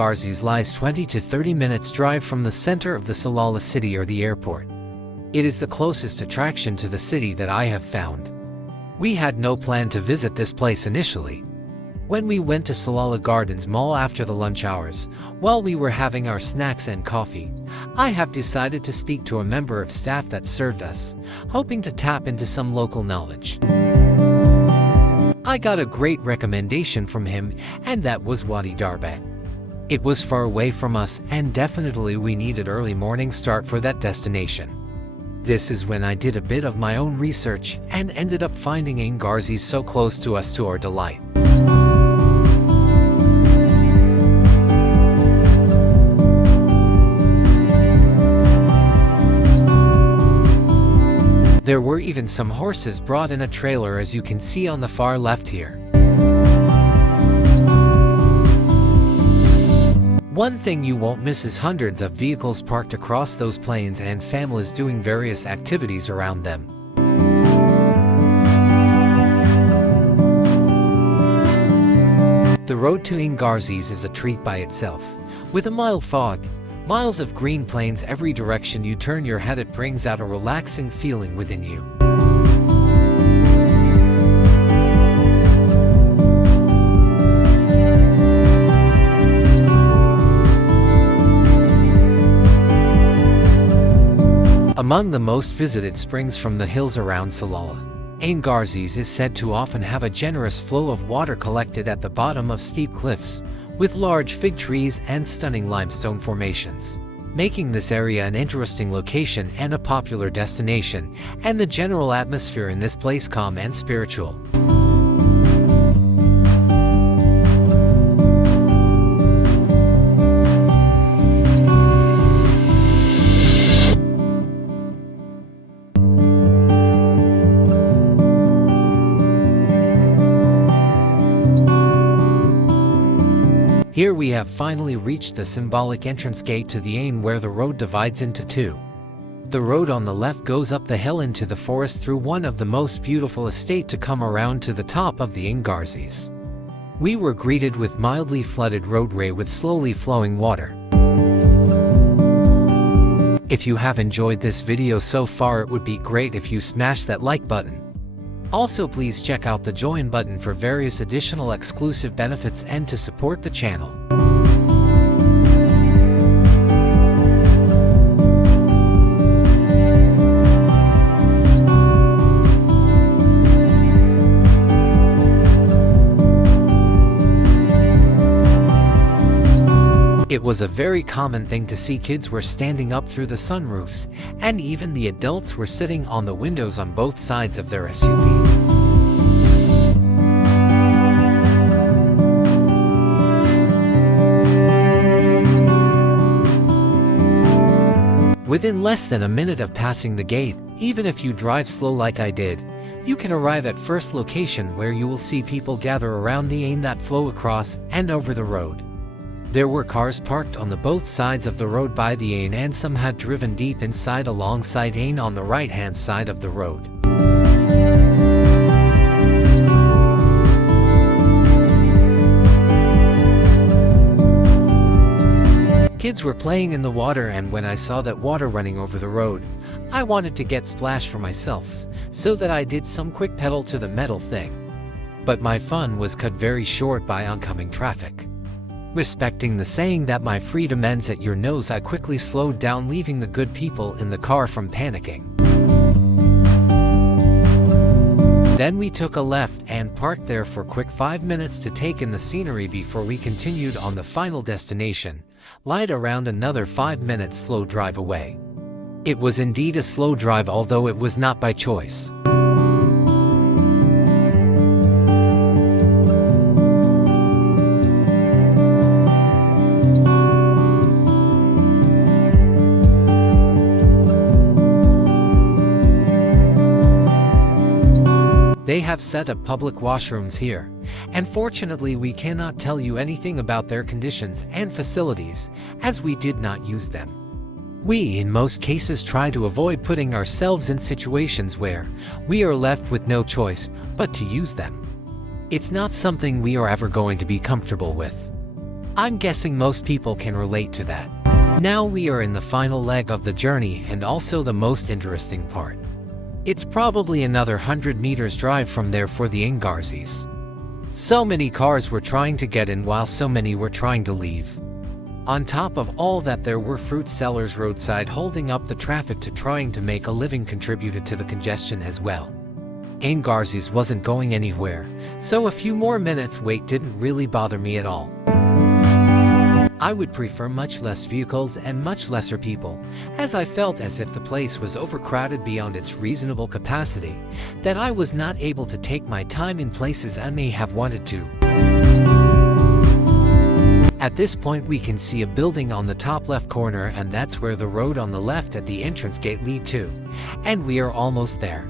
Garziz lies 20 to 30 minutes drive from the center of the Salalah city or the airport. It is the closest attraction to the city that I have found. We had no plan to visit this place initially. When we went to Salalah Gardens Mall after the lunch hours, while we were having our snacks and coffee, I have decided to speak to a member of staff that served us, hoping to tap into some local knowledge. I got a great recommendation from him, and that was Wadi Darbat. It was far away from us, and definitely we needed early morning start for that destination. This is when I did a bit of my own research and ended up finding Ain Garziz so close to us, to our delight. There were even some horses brought in a trailer, as you can see on the far left here. One thing you won't miss is hundreds of vehicles parked across those plains and families doing various activities around them. The road to Ain Garziz is a treat by itself. With a mild fog, miles of green plains every direction you turn your head, it brings out a relaxing feeling within you. Among the most visited springs from the hills around Salalah, Ain Garziz is said to often have a generous flow of water collected at the bottom of steep cliffs, with large fig trees and stunning limestone formations, making this area an interesting location and a popular destination, and the general atmosphere in this place calm and spiritual. Here we have finally reached the symbolic entrance gate to the Ain, where the road divides into two. The road on the left goes up the hill into the forest through one of the most beautiful estates to come around to the top of the Ain Garziz. We were greeted with mildly flooded roadway with slowly flowing water. If you have enjoyed this video so far, it would be great if you smash that like button. Also, please check out the join button for various additional exclusive benefits and to support the channel. It was a very common thing to see kids were standing up through the sunroofs, and even the adults were sitting on the windows on both sides of their SUV. Within less than a minute of passing the gate, even if you drive slow like I did, you can arrive at first location, where you will see people gather around the Ain that flow across and over the road. There were cars parked on the both sides of the road by the Ain, and some had driven deep inside alongside Ain on the right-hand side of the road. Kids were playing in the water, and when I saw that water running over the road, I wanted to get splashed for myself, so that I did some quick pedal to the metal thing. But my fun was cut very short by oncoming traffic. Respecting the saying that my freedom ends at your nose, I quickly slowed down, leaving the good people in the car from panicking. Then we took a left and parked there for a quick 5 minutes to take in the scenery before we continued on the final destination, light around another 5 minutes slow drive away. It was indeed a slow drive, although it was not by choice. They have set up public washrooms here, and fortunately we cannot tell you anything about their conditions and facilities, as we did not use them. We in most cases try to avoid putting ourselves in situations where we are left with no choice but to use them. It's not something we are ever going to be comfortable with. I'm guessing most people can relate to that. Now we are in the final leg of the journey and also the most interesting part. It's probably another 100 meters drive from there for the Ain Garziz. So many cars were trying to get in while so many were trying to leave. On top of all that, there were fruit sellers roadside holding up the traffic to trying to make a living contributed to the congestion as well. Ain Garziz wasn't going anywhere, so a few more minutes wait didn't really bother me at all. I would prefer much less vehicles and much lesser people, as I felt as if the place was overcrowded beyond its reasonable capacity, that I was not able to take my time in places I may have wanted to. At this point we can see a building on the top left corner, and that's where the road on the left at the entrance gate lead to, and we are almost there.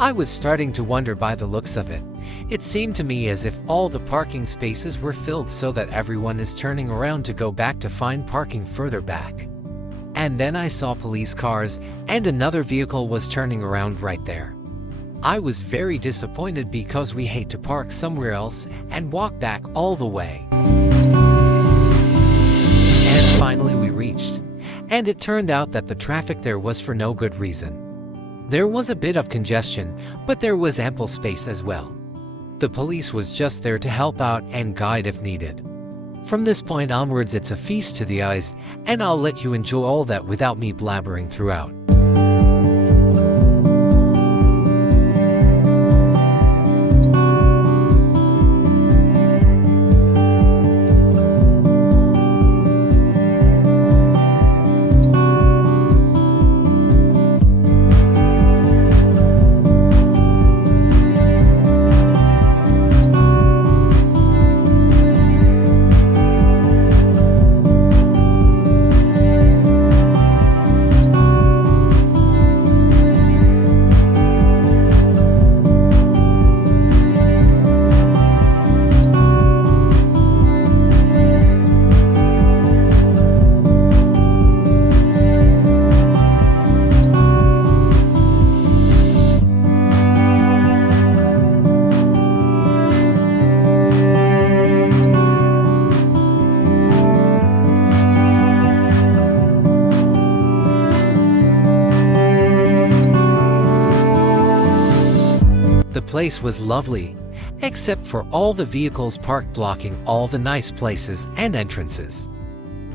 I was starting to wonder by the looks of it. It seemed to me as if all the parking spaces were filled so that everyone is turning around to go back to find parking further back. And then I saw police cars, and another vehicle was turning around right there. I was very disappointed because we hate to park somewhere else and walk back all the way. And finally we reached. And it turned out that the traffic there was for no good reason. There was a bit of congestion, but there was ample space as well. The police was just there to help out and guide if needed. From this point onwards it's a feast to the eyes, and I'll let you enjoy all that without me blabbering throughout. The place was lovely, except for all the vehicles parked blocking all the nice places and entrances.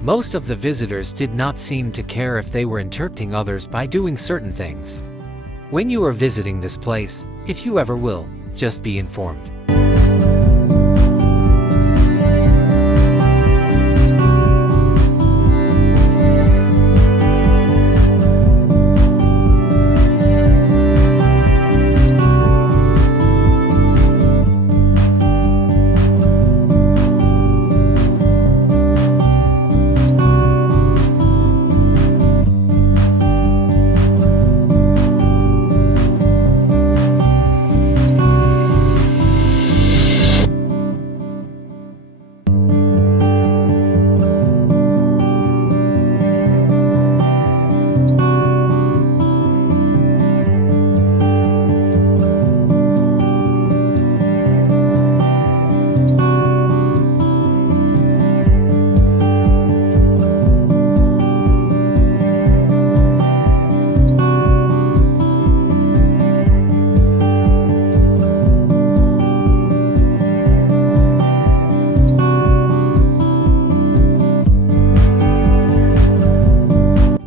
Most of the visitors did not seem to care if they were interrupting others by doing certain things. When you are visiting this place, if you ever will, just be informed.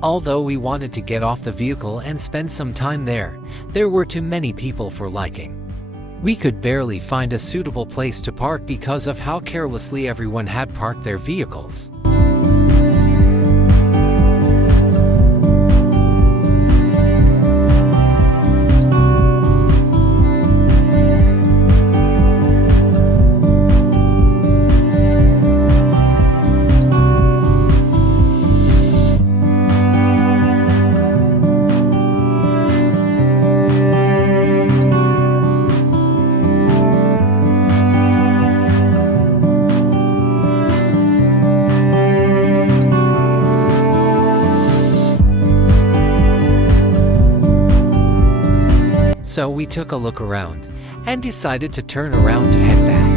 Although we wanted to get off the vehicle and spend some time there, there were too many people for liking. We could barely find a suitable place to park because of how carelessly everyone had parked their vehicles. So we took a look around and decided to turn around to head back.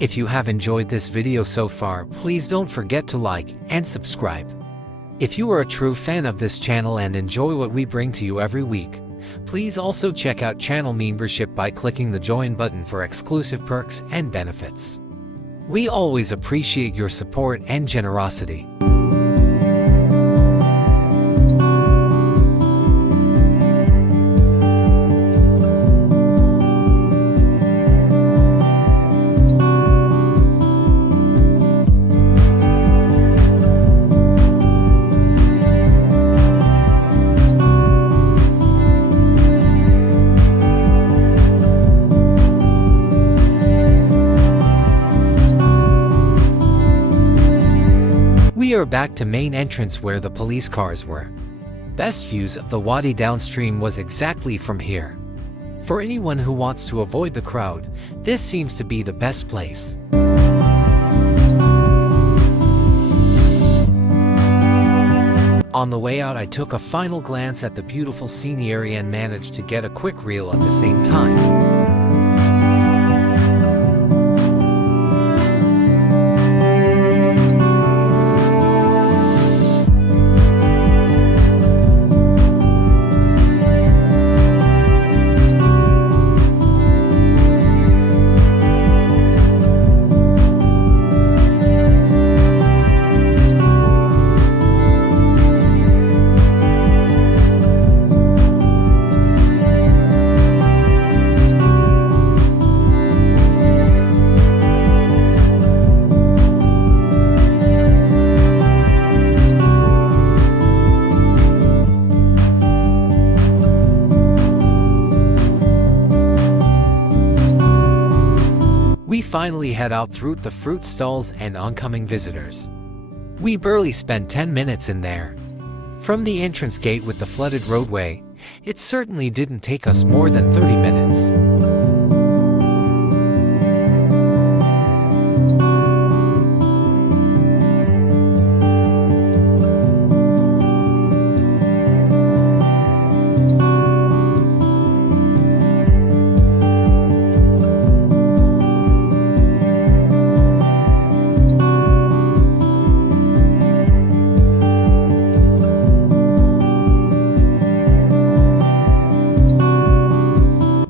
If you have enjoyed this video so far, please don't forget to like and subscribe. If you are a true fan of this channel and enjoy what we bring to you every week, please also check out channel membership by clicking the join button for exclusive perks and benefits. We always appreciate your support and generosity. We are back to main entrance where the police cars were. Best views of the wadi downstream was exactly from here. For anyone who wants to avoid the crowd, this seems to be the best place. On the way out, I took a final glance at the beautiful scenery and managed to get a quick reel at the same time. We finally head out through the fruit stalls and oncoming visitors. We barely spent 10 minutes in there. From the entrance gate with the flooded roadway, it certainly didn't take us more than 30 minutes.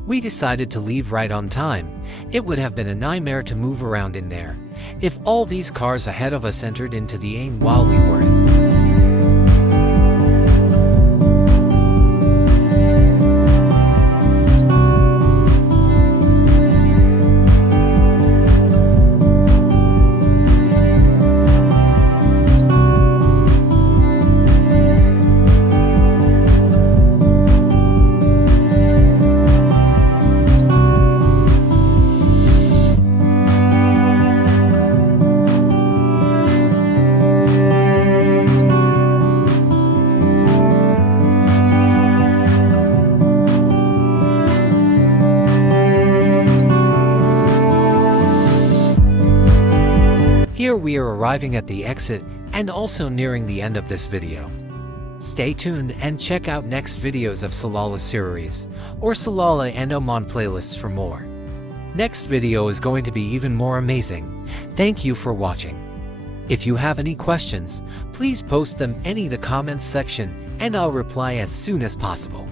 We decided to leave right on time. It would have been a nightmare to move around in there if all these cars ahead of us entered into the Ain while we were in. Here we are arriving at the exit and also nearing the end of this video. Stay tuned and check out next videos of Salalah series or Salalah and Oman playlists for more. Next video is going to be even more amazing. Thank you for watching. If you have any questions, please post them in the comments section and I'll reply as soon as possible.